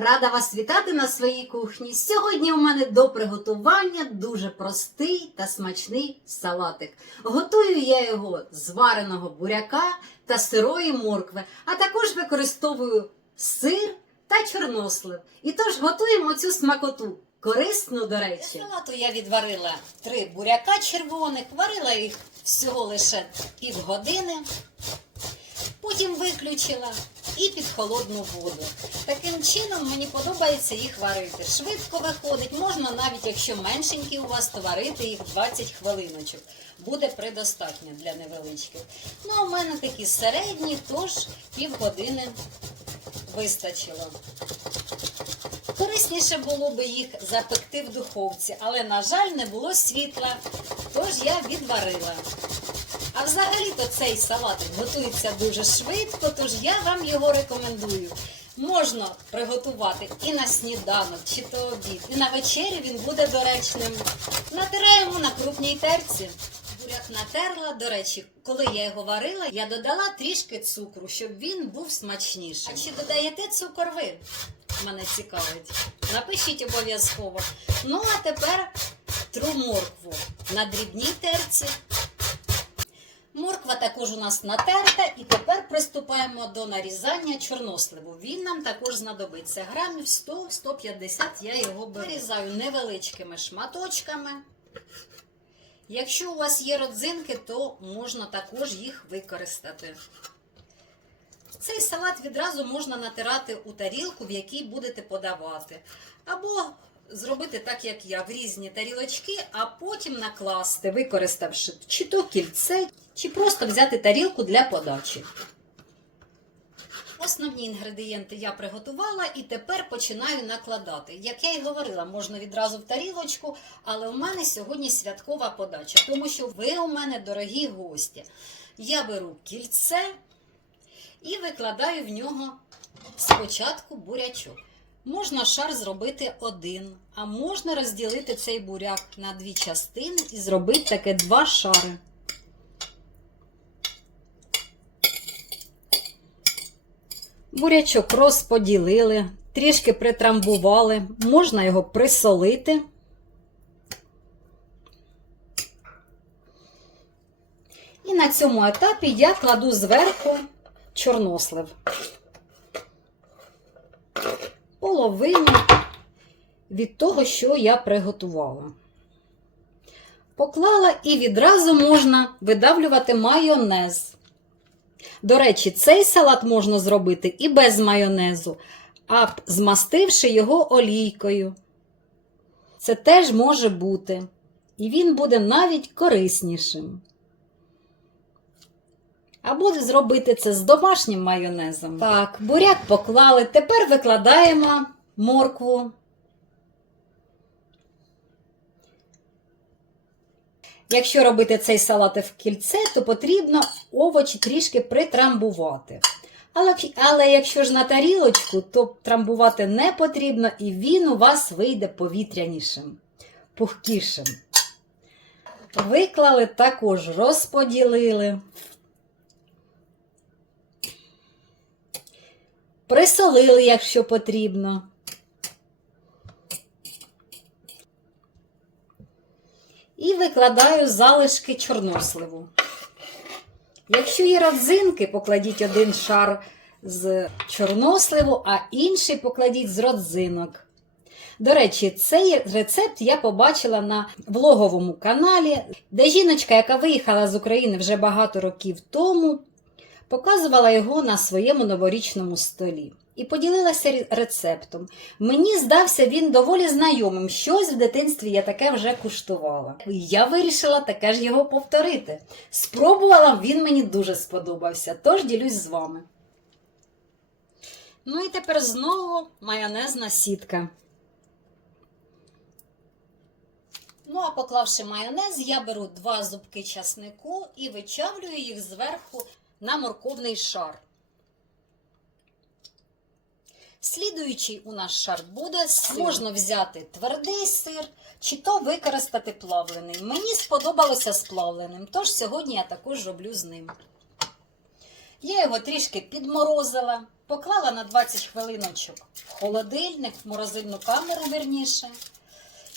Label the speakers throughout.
Speaker 1: Рада вас вітати на своїй кухні. Сьогодні у мене до приготування дуже простий та смачний салатик. Готую я його з вареного буряка та сирої моркви, а також використовую сир та чорнослив. І тож готуємо цю смакоту. Корисну, до речі.
Speaker 2: Для салату я відварила три буряка червоних, варила їх всього лише півгодини, потім виключила і під холодну воду. Таким чином мені подобається їх варити. Швидко виходить, можна навіть якщо меншенькі у вас, то варити їх 20 хвилиночок. Буде предостатньо для невеличких. Ну, а в мене такі середні, тож півгодини вистачило. Корисніше було би їх запекти в духовці, але, на жаль, не було світла, тож я відварила. А взагалі-то цей салатик готується дуже швидко, тож я вам його рекомендую. Можна приготувати і на сніданок, чи то обід, і на вечерю він буде доречним. Натираємо на крупній терці. Буряк натерла, до речі, коли я його варила, я додала трішки цукру, щоб він був смачнішим. А чи додаєте цукор ви? Мене цікавить. Напишіть обов'язково. Ну, а тепер тру моркву на дрібній терці. Морква також у нас натерта, і тепер приступаємо до нарізання чорносливу. Він нам також знадобиться. Грамів 100-150 я його беру. Невеличкими шматочками. Якщо у вас є родзинки, то можна також їх використати. Цей салат відразу можна натирати у тарілку, в якій будете подавати. Або зробити так, як я, в різні тарілочки, а потім накласти, використавши чи то кільце, чи просто взяти тарілку для подачі. Основні інгредієнти я приготувала і тепер починаю накладати. Як я й говорила, можна відразу в тарілочку, але у мене сьогодні святкова подача, тому що ви у мене дорогі гості. Я беру кільце і викладаю в нього спочатку бурячок. Можна шар зробити один, а можна розділити цей буряк на дві частини і зробити таке два шари. Бурячок розподілили, трішки притрамбували, можна його присолити. І на цьому етапі я кладу зверху чорнослив. Половину від того, що я приготувала. Поклала і відразу можна видавлювати майонез. До речі, цей салат можна зробити і без майонезу, а змастивши його олійкою. Це теж може бути. І він буде навіть кориснішим. Або зробити це з домашнім майонезом. Так, буряк поклали. Тепер викладаємо моркву. Якщо робити цей салат в кільце, то потрібно овочі трішки притрамбувати. Але, але якщо ж на тарілочку, то трамбувати не потрібно, і він у вас вийде повітрянішим, пухкішим. Виклали, також розподілили. Присолили, якщо потрібно. І викладаю залишки чорносливу. Якщо є родзинки, покладіть один шар з чорносливу, а інший покладіть з родзинок. До речі, цей рецепт я побачила на влоговому каналі, де жіночка, яка виїхала з України вже багато років тому, показувала його на своєму новорічному столі і поділилася рецептом. Мені здався він доволі знайомим. Щось в дитинстві я таке вже куштувала. Я вирішила таке ж його повторити. Спробувала, він мені дуже сподобався, тож ділюсь з вами. Ну і тепер знову майонезна сітка. Ну, а поклавши майонез, я беру два зубки часнику і вичавлюю їх зверху на морковний шар. Слідуючий у нас шар буде сир. Можна взяти твердий сир, чи то використати плавлений. Мені сподобалося з плавленим, тож сьогодні я також роблю з ним. Я його трішки підморозила, поклала на 20 хвилиночок в холодильник, в морозильну камеру верніше.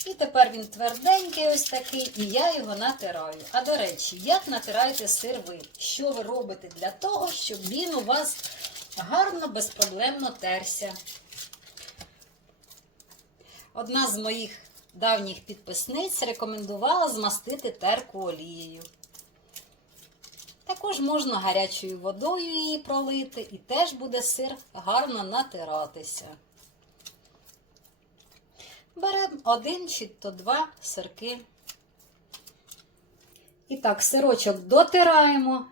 Speaker 2: І тепер він тверденький ось такий, і я його натираю. А до речі, як натираєте сир ви? Що ви робите для того, щоб він у вас гарно, безпроблемно терся? Одна з моїх давніх підписниць рекомендувала змастити терку олією. Також можна гарячою водою її пролити, і теж буде сир гарно натиратися. Беремо один чи то два сирки. І так, сирочок дотираємо.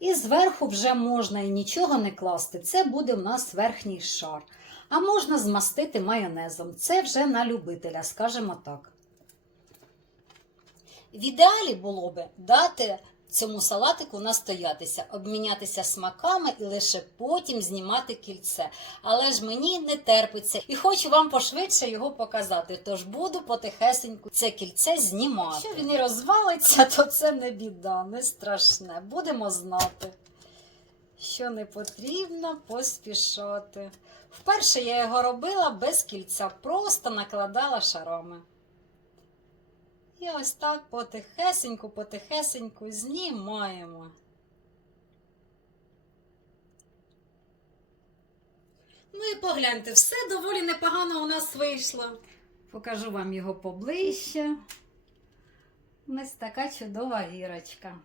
Speaker 2: І зверху вже можна і нічого не класти. Це буде в нас верхній шар. А можна змастити майонезом. Це вже на любителя, скажімо так. В ідеалі було би дати цьому салатику настоятися, обмінятися смаками і лише потім знімати кільце. Але ж мені не терпиться і хочу вам пошвидше його показати. Тож буду потихесеньку це кільце знімати. Якщо він і розвалиться, то це не біда, не страшне. Будемо знати, що не потрібно поспішати. Вперше я його робила без кільця, просто накладала шарами. І ось так потихесеньку, потихесеньку знімаємо. Ну і погляньте, все доволі непогано у нас вийшло. Покажу вам його поближче. Ось така чудова гірочка.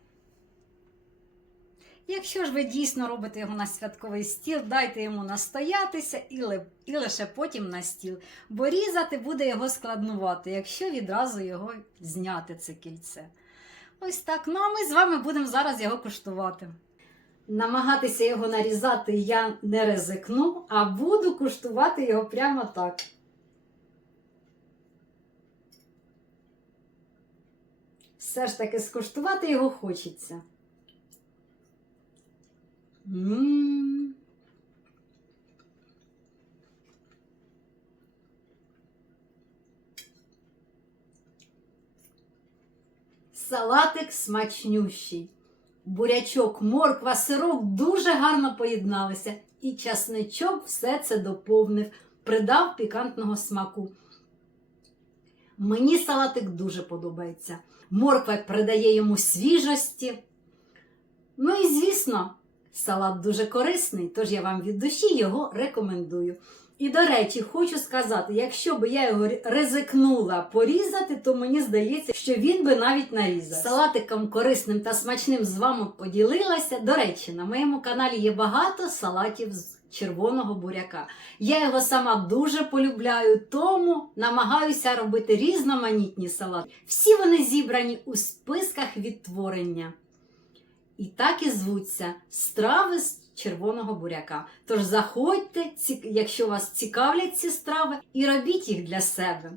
Speaker 2: Якщо ж ви дійсно робите його на святковий стіл, дайте йому настоятися і, і лише потім на стіл. Бо різати буде його складнувати, якщо відразу його зняти це кільце. Ось так. Ну а ми з вами будемо зараз його куштувати. Намагатися його нарізати я не ризикну, а буду куштувати його прямо так. Все ж таки скуштувати його хочеться. Салатик смачнющий. Бурячок, морква, сирок дуже гарно поєдналися, і часничок все це доповнив, придав пікантного смаку. Мені салатик дуже подобається. Морква придає йому свіжості. Ну і звісно, салат дуже корисний, тож я вам від душі його рекомендую. І до речі, хочу сказати, якщо б я його ризикнула порізати, то мені здається, що він би навіть нарізав. Салатиком корисним та смачним з вами поділилася. До речі, на моєму каналі є багато салатів з червоного буряка. Я його сама дуже полюбляю, тому намагаюся робити різноманітні салати. Всі вони зібрані у списках відтворення. І так і звуться страви з червоного буряка. Тож заходьте, якщо вас цікавлять ці страви, і робіть їх для себе.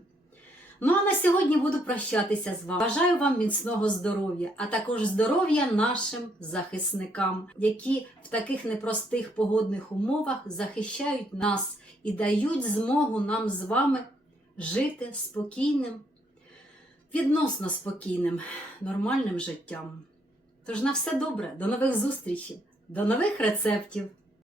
Speaker 2: Ну а на сьогодні буду прощатися з вами. Бажаю вам міцного здоров'я, а також здоров'я нашим захисникам, які в таких непростих погодних умовах захищають нас і дають змогу нам з вами жити спокійним, відносно спокійним, нормальним життям. Тож на все добре, до нових зустрічей, до нових рецептів!